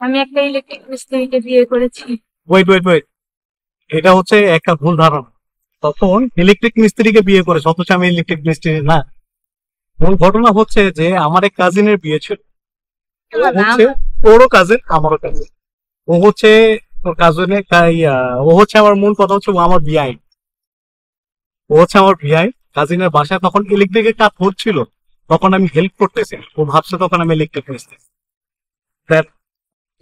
আমি একটা ইলেকট্রিক মিস্ত্রিকে বিয়ে করেছি। ওয়েট ওয়েট ওয়েট, এটা হচ্ছে একটা ভুল ধারণা। তখন ইলেকট্রিক মিস্ত্রিকে বিয়ে করেছে, অথচ আমি ইলেকট্রিক মিস্ত্রি না। মূল ঘটনা হচ্ছে যে আমার এক কাজিনের বিয়ে ছিল। ও হচ্ছে ওরও কাজিন, আমারও কাজিন। ও হচ্ছে ওর কাজিনের, ও হচ্ছে আমার মূল কথা হচ্ছে ও আমার বিআই। ও হচ্ছে আমার বিআই। কাজিনের বাসায় তখন ইলেকট্রিকের কাজ হচ্ছিল, তখন আমি হেল্প করতেছি। ও ভাবছে তখন আমি ইলেকট্রিক মিস্ত্রি। দেখ,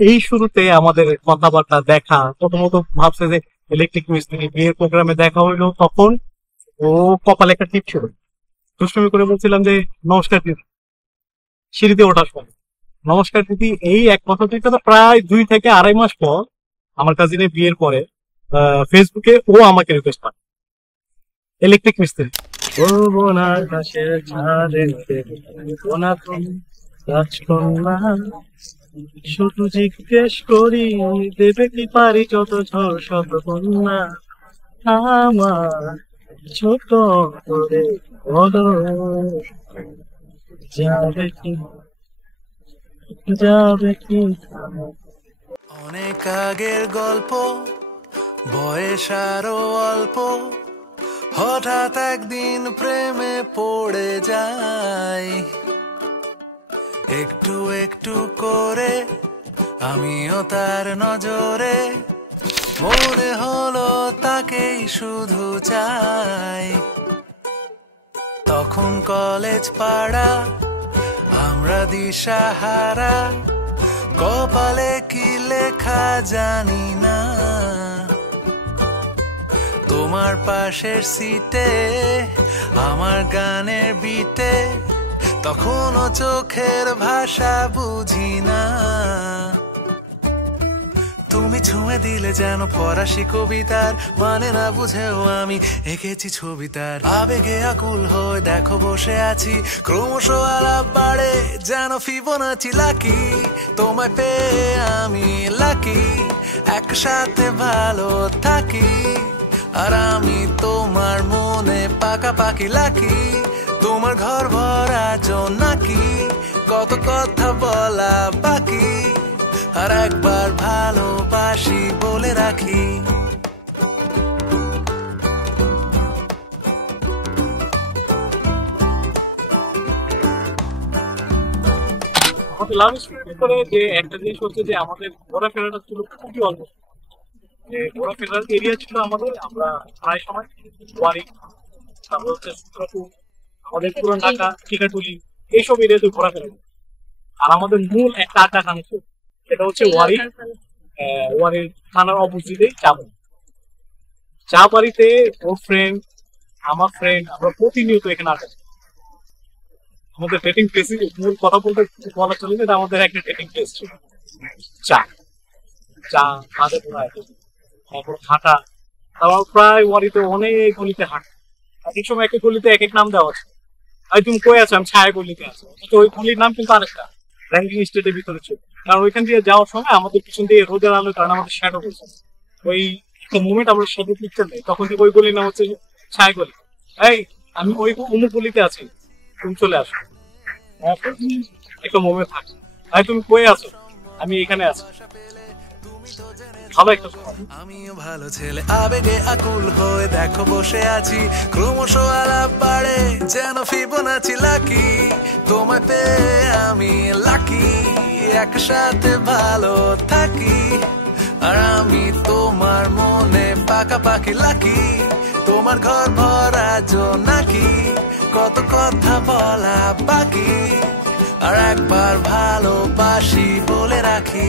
এই শুরুতে আমাদের কথাবার্তা দেখা, প্রথমত ভাবছে যে ইলেকট্রিক মিস্ত্রি, বিয়ের প্রোগ্রামে দেখা হইলো তখন ও কপালে একটা টিপ ছিল। দুষ্টুমি করে বলছিলাম যে নমস্কার দিদি, সিঁড়িতে ওঠার সময় নমস্কার দিদি। এই এক কথা দুই কথা প্রায় 2 থেকে আড়াই মাস পর আমার কাজিনের বিয়ের পরে ফেসবুকে ও আমাকে রিকোয়েস্ট করে ইলেকট্রিক মিস্ত্রি। বলবো না আকাশের চাঁদেতে, বলবো না তুমি রাজকন্যা, শুধু জিজ্ঞেস করি দেবে কি পারি যত ঝড় শত কন্যা, আমার ছোট করে বলো যাবে কি, যাবে কি। অনেক আগের গল্প, বয়স আরো অল্প, হঠাৎ একদিন প্রেমে পড়ে যাই। একটু একটু করে আমিও তার নজরে, মনে হলো তাকেই শুধু চাই। তখন কলেজ পাড়া, আমরা দিশাহারা, কপালে কি লেখা জানি না। তোমার পাশের সিটে আমার গানের বিটে, তখনও চোখের ভাষা বুঝি না। তুমি ছুঁয়ে দিলে যেন ফরাসি কবিতার মানে না বুঝেও আমি এঁকেছি ছবি তার। আবেগে আকুল হয়ে দেখো বসে আছি, ক্রমশ আলাপ বাড়ে যেন ফিবোনাচি। লাকি তোমায় পেয়ে আমি লাকি, একসাথে ভালো থাকি। আর আমি তোমার মনে পাকাপাকি লাকি, তোমার ঘর ভরা জোনাকি, কত কথা বলা বাকি। আর একবার ভালোবাসি বলে রাখি। আমাদের লাভ করে যে একটা জিনিস হচ্ছে যে আমাদের ঘোরাফেরাটা ছিল খুবই অল্প। যে ঘোরাফেরার এরিয়া ছিল আমাদের, আমরা প্রায় সময় ওয়ারি, তারপর হচ্ছে সূত্রপুর, আমাদের পুরান ঢাকা, টিকাটুলি, এইসব এরিয়াতে ঘোরাফেরা। আর আমাদের মূল একটা আড্ডাখানা ছিল, সেটা হচ্ছে ওয়ারি। ওয়ারির থানার অপোজিটে চা বাড়িতে ওর ফ্রেন্ড, আমার ফ্রেন্ড, আমরা প্রতিনিয়ত এখানে আড্ডা দিই। আমাদের ডেটিং প্লেস, মূল কথা বলতে বলা চলে যে আমাদের একটা ডেটিং প্লেস ছিল। চা চা হাতে ঘোরা, তারপর হাঁটা। তারপর প্রায় ওয়ারিতে অনেক গলিতে হাঁটা। এক এক সময় এক এক গলিতে এক এক নাম দেওয়া আছে। আর তুমি কই আছো? আমি ছায়া গলিতে আছি। তো ওই গলির নাম কিন্তু আরেকটা র্যাঙ্কিং স্টেটের ভিতরে ছিল। কারণ ওইখান দিয়ে যাওয়ার সময় আমাদের পিছন দিয়ে রোদের আলোর কারণে আমাদের শ্যাডো পড়ছে। ওই একটা মুভমেন্ট আমরা শ্যাডো পিকচার নেই, তখন থেকে ওই গলির নাম হচ্ছে ছায়া গলি। এই আমি ওই অমুক গলিতে আছি, তুমি চলে আসো। একটা মুভমেন্ট থাকে, ভাই তুমি কই আছো? আমি এখানে আছি। ভালো একটা সময়। আমিও ভালো ছেলে, আবেগে আকুল হয়ে দেখো বসে আছি, ক্রমশ আলাপ বাড়ে যেন ফিবোনাচি। লাকি তোমায় পেয়ে আমি লাকি, একসাথে ভালো থাকি। আর আমি তোমার মনে পাকাপাকি লাকি, তোমার ঘর ভরা জোনাকি, কত কথা বলা বাকি। আর একবার ভালোবাসি বলে রাখি।